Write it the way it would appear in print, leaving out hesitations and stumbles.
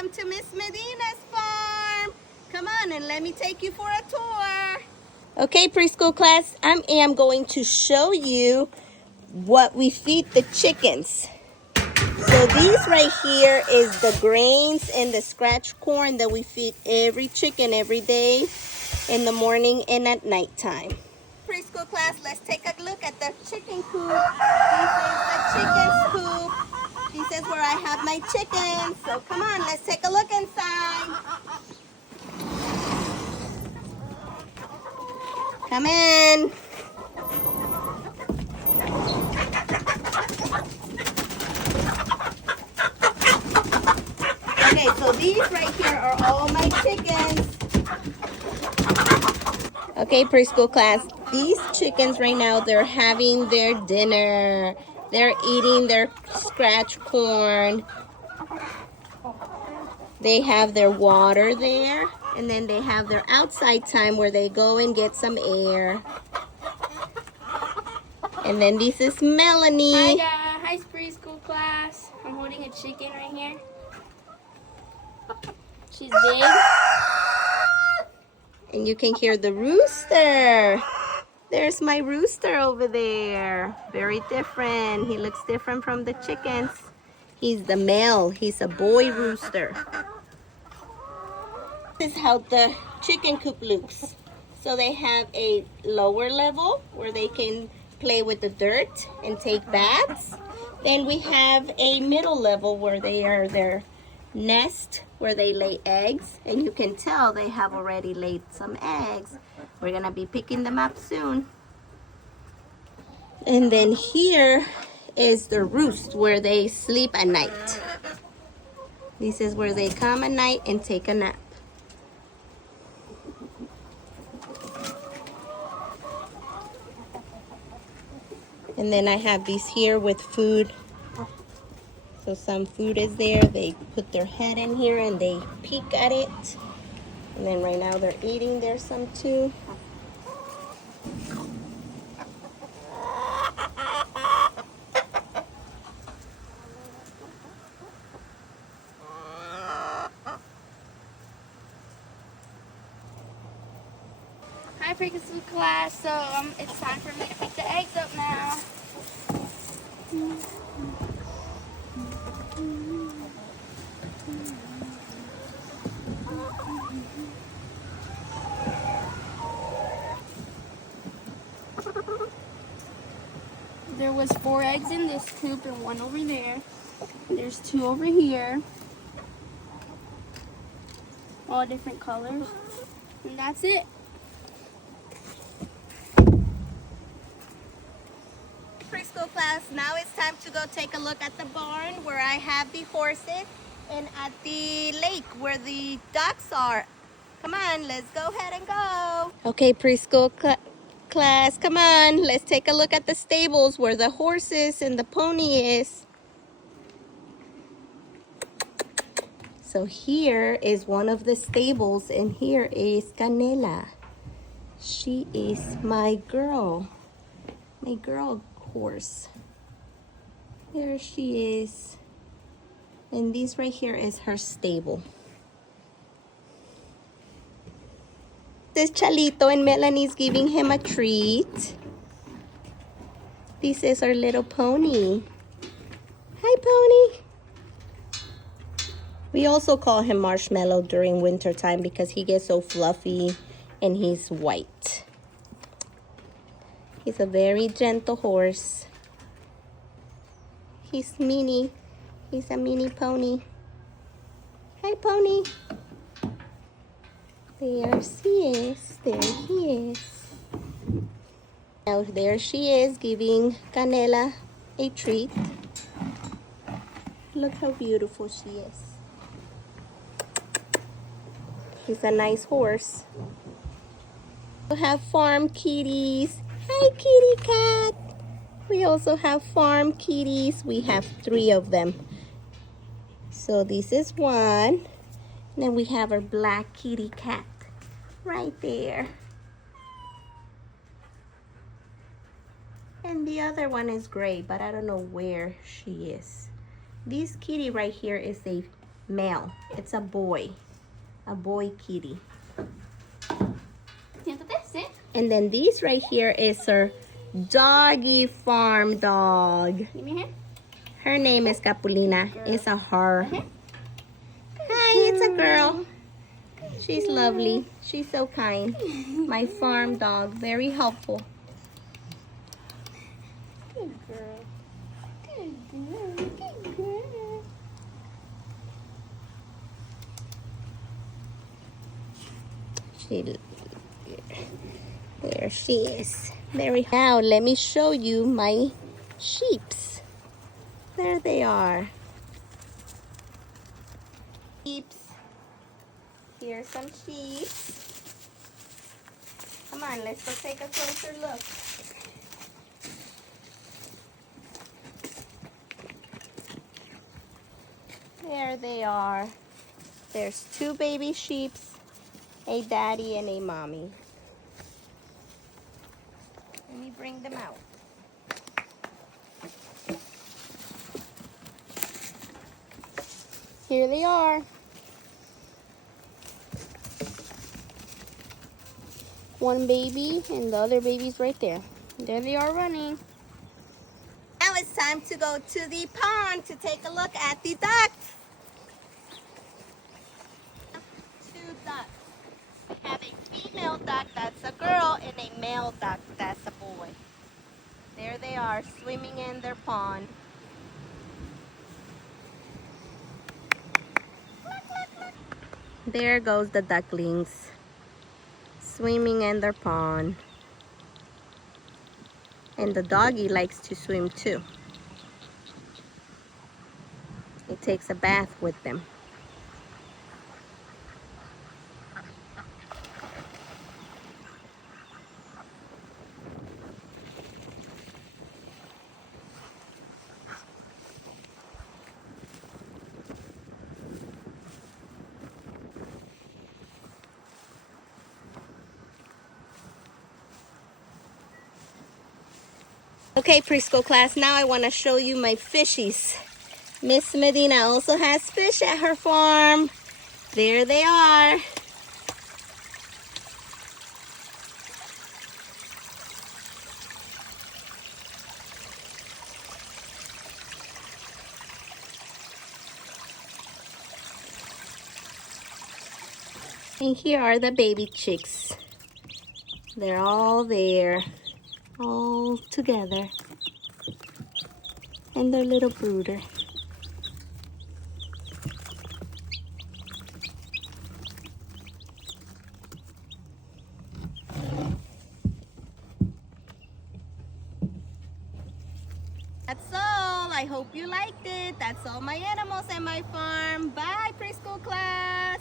welcome to Miss Medina's farm. Come on and let me take you for a tour. Okay, preschool class, I am going to show you what we feed the chickens. So these right here is the grains and the scratch corn that we feed every chicken every day in the morning and at nighttime. Preschool class, let's take a look at the chicken coop. This is the chicken's coop. This is where I have my chickens. So come on, let's take a look inside. Come in. Okay, so these right here are all my chickens. Okay, preschool class, these chickens right now, they're having their dinner. They're eating their scratch corn. They have their water there, and then they have their outside time where they go and get some air. And then this is Melanie. Hi guys, hi preschool class. I'm holding a chicken right here. She's big. And you can hear the rooster. There's my rooster over there. Very different. He looks different from the chickens. He's the male. He's a boy rooster. This is how the chicken coop looks. So they have a lower level where they can play with the dirt and take baths. Then we have a middle level where they are their nest where they lay eggs, and you can tell they have already laid some eggs. We're gonna be picking them up soon. And then here is the roost where they sleep at night. This is where they come at night and take a nap. And then I have these here with food. So some food is there. They put their head in here and they peek at it. And then right now they're eating. There's some too. Hi preschool class. So it's time for me to pick the eggs up now. There was 4 eggs in this coop and 1 over there. There's 2 over here. All different colors. And that's it. Preschool class, now it's time to go take a look at the barn where I have the horses and at the lake where the ducks are. Come on, let's go ahead and go. Okay, preschool class, come on. Let's take a look at the stables where the horses and the pony is. So here is one of the stables, and here is Canela. She is my girl horse. There she is. And this right here is her stable. This is Chalito, and Melanie's giving him a treat. This is our little pony. Hi, pony. We also call him Marshmallow during winter time because he gets so fluffy and he's white. He's a very gentle horse. He's mini. He's a mini pony. Hi, pony. There she is. There he is. Now there she is giving Canela a treat. Look how beautiful she is. She's a nice horse. We have farm kitties. Hi, kitty cat. We also have farm kitties. We have 3 of them. So this is one. And then we have our black kitty cat right there. And the other one is gray, but I don't know where she is. This kitty right here is a male. It's a boy kitty. Siéntate, sit. And then these right here is her doggy farm dog. Give me a hand. Her name is Capulina. Girl. It's a her. Okay. Hi, it's a girl. She's lovely. She's so kind. My farm dog, very helpful. Good girl. Good girl. Good girl. There she is. Very. Now let me show you my sheeps. There they are. Sheeps. Here's some sheep. Come on, let's go take a closer look. There they are. There's 2 baby sheeps, a daddy and a mommy. Let me bring them out. Here they are. One baby and the other baby's right there. There they are running. Now it's time to go to the pond to take a look at the ducks. 2 ducks. We have a female duck, that's a girl, and a male duck, that's a boy. There they are, swimming in their pond. There goes the ducklings, swimming in their pond. And the doggy likes to swim too. He takes a bath with them. Okay, preschool class, now I want to show you my fishies. Miss Medina also has fish at her farm. There they are. And here are the baby chicks. They're all there, all together. And their little brooder. That's all. I hope you liked it. That's all my animals at my farm. Bye, preschool class.